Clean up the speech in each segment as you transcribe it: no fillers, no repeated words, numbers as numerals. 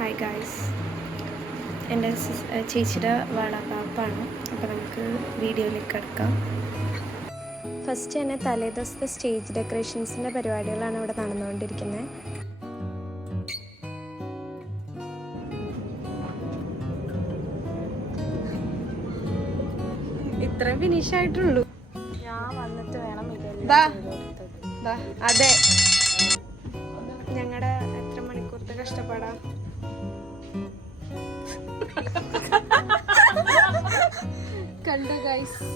Hi guys, എൻ്റെ ചേച്ചിയുടെ വളകാപ്പാണ്. അപ്പോൾ നമുക്ക് വീഡിയോയിലേക്ക് എടുക്കാം. ഫസ്റ്റ് തന്നെ തലേദിവസത്തെ സ്റ്റേജ് ഡെക്കറേഷൻസിൻ്റെ പരിപാടികളാണ് ഇവിടെ നടന്നുകൊണ്ടിരിക്കുന്നത്. ഇത്രയും ഫിനിഷ് ആയിട്ടുള്ളൂ. ഞാൻ വന്നിട്ട് വേണം അതെ, ഞങ്ങളുടെ എത്ര മണിക്കൂറത്തെ കഷ്ടപ്പാടാ. കണ്ടോ ഗൈസ്,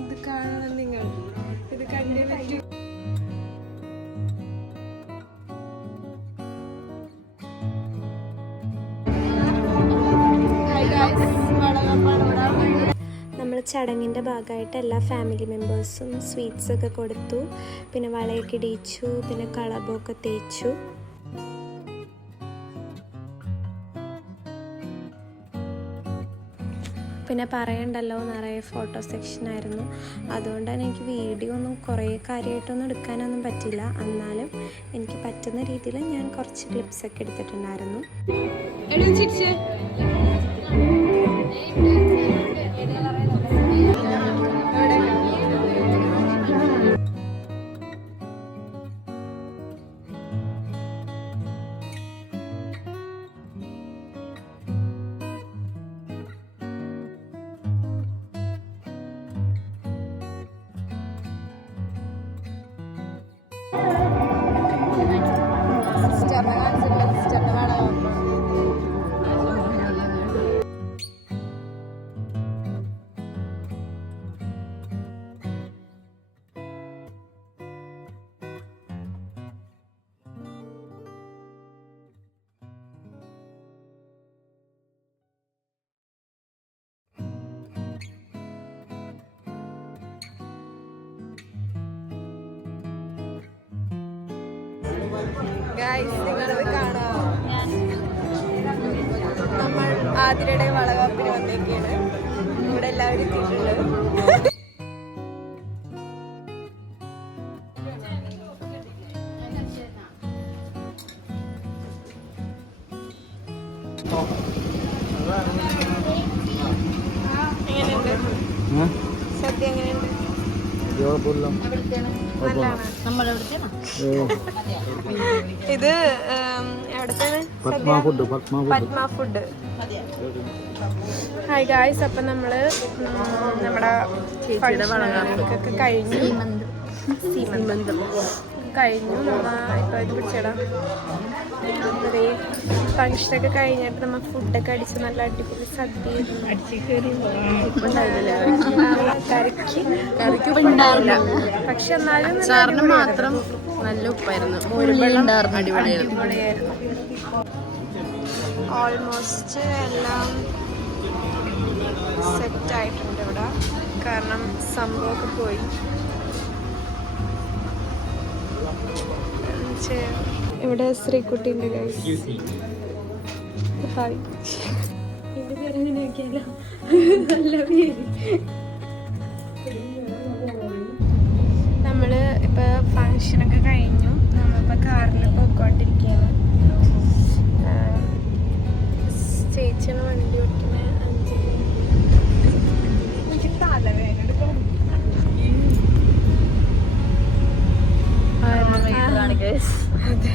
ഇത് കാണണം നിങ്ങൾ, ഇത് കണ്ടേ പറ്റൂ. നമ്മൾ ചടങ്ങിൻ്റെ ഭാഗമായിട്ട് എല്ലാ ഫാമിലി മെമ്പേഴ്സും സ്വീറ്റ്സൊക്കെ കൊടുത്തു. പിന്നെ വളയൊക്കെ ഇടിച്ചു, പിന്നെ കളബൊക്കെ തേച്ചു. പിന്നെ പറയണ്ടല്ലോ, നിറയെ ഫോട്ടോ സെക്ഷനായിരുന്നു. അതുകൊണ്ട് തന്നെ എനിക്ക് വീഡിയോ ഒന്നും കുറേ കാര്യമായിട്ടൊന്നും എടുക്കാനൊന്നും പറ്റില്ല. എന്നാലും എനിക്ക് പറ്റുന്ന രീതിയിൽ ഞാൻ കുറച്ച് ക്ലിപ്സൊക്കെ എടുത്തിട്ടുണ്ടായിരുന്നു. ഗൈസ്, നിങ്ങളിത് കാണാം, നമ്മൾ ആതിരയുടെ വളകാപ്പിന് വന്നേക്കാണ്. ഇവിടെ എല്ലാവരും എത്തിയിട്ടുണ്ട്. എങ്ങനെയുണ്ട് സദ്യ? എങ്ങനെയുണ്ട്? ഇത് എവിടത്താണ്? പത്മ ഫുഡ്. ഹായ് ഗായ്സ്, അപ്പം നമ്മള് നമ്മുടെ വളകാപ്പൊക്കെ കഴിഞ്ഞു. സീമന്തം കഴിഞ്ഞു. ഇപ്പൊ ഇത് പിടിച്ചിടാം. ഫങ്ഷനൊക്കെ കഴിഞ്ഞിട്ട് നമ്മൾ ഫുഡൊക്കെ അടിച്ച് നല്ല അടിപൊളി സദ്യ പക്ഷെ എന്നാലും മാത്രം നല്ല ഉപ്പായിരുന്നു. അടിപൊളിയായിരുന്നു. ഓൾമോസ്റ്റ് എല്ലാം സെറ്റ് ആയിട്ടുണ്ട് ഇവിടെ. കാരണം സംഭവമൊക്കെ പോയി. ഇവിടെ ശ്രീകുട്ടിൻ്റെ ഗൈസ്. ഹായ്, എൻ്റെ പേരെങ്ങനെ നോക്കിയാലോ, നല്ല പേര്. നമ്മൾ ഇപ്പോൾ ഫങ്ഷനൊക്കെ കഴിഞ്ഞു. നമ്മളിപ്പോൾ കാറിൽ പോയിക്കൊണ്ടിരിക്കുകയാണ്. ചേച്ചിയാണ് വണ്ടി ഓടിക്കുന്നത്. എനിക്ക് തലവേദന എടുക്കണം. അതെ,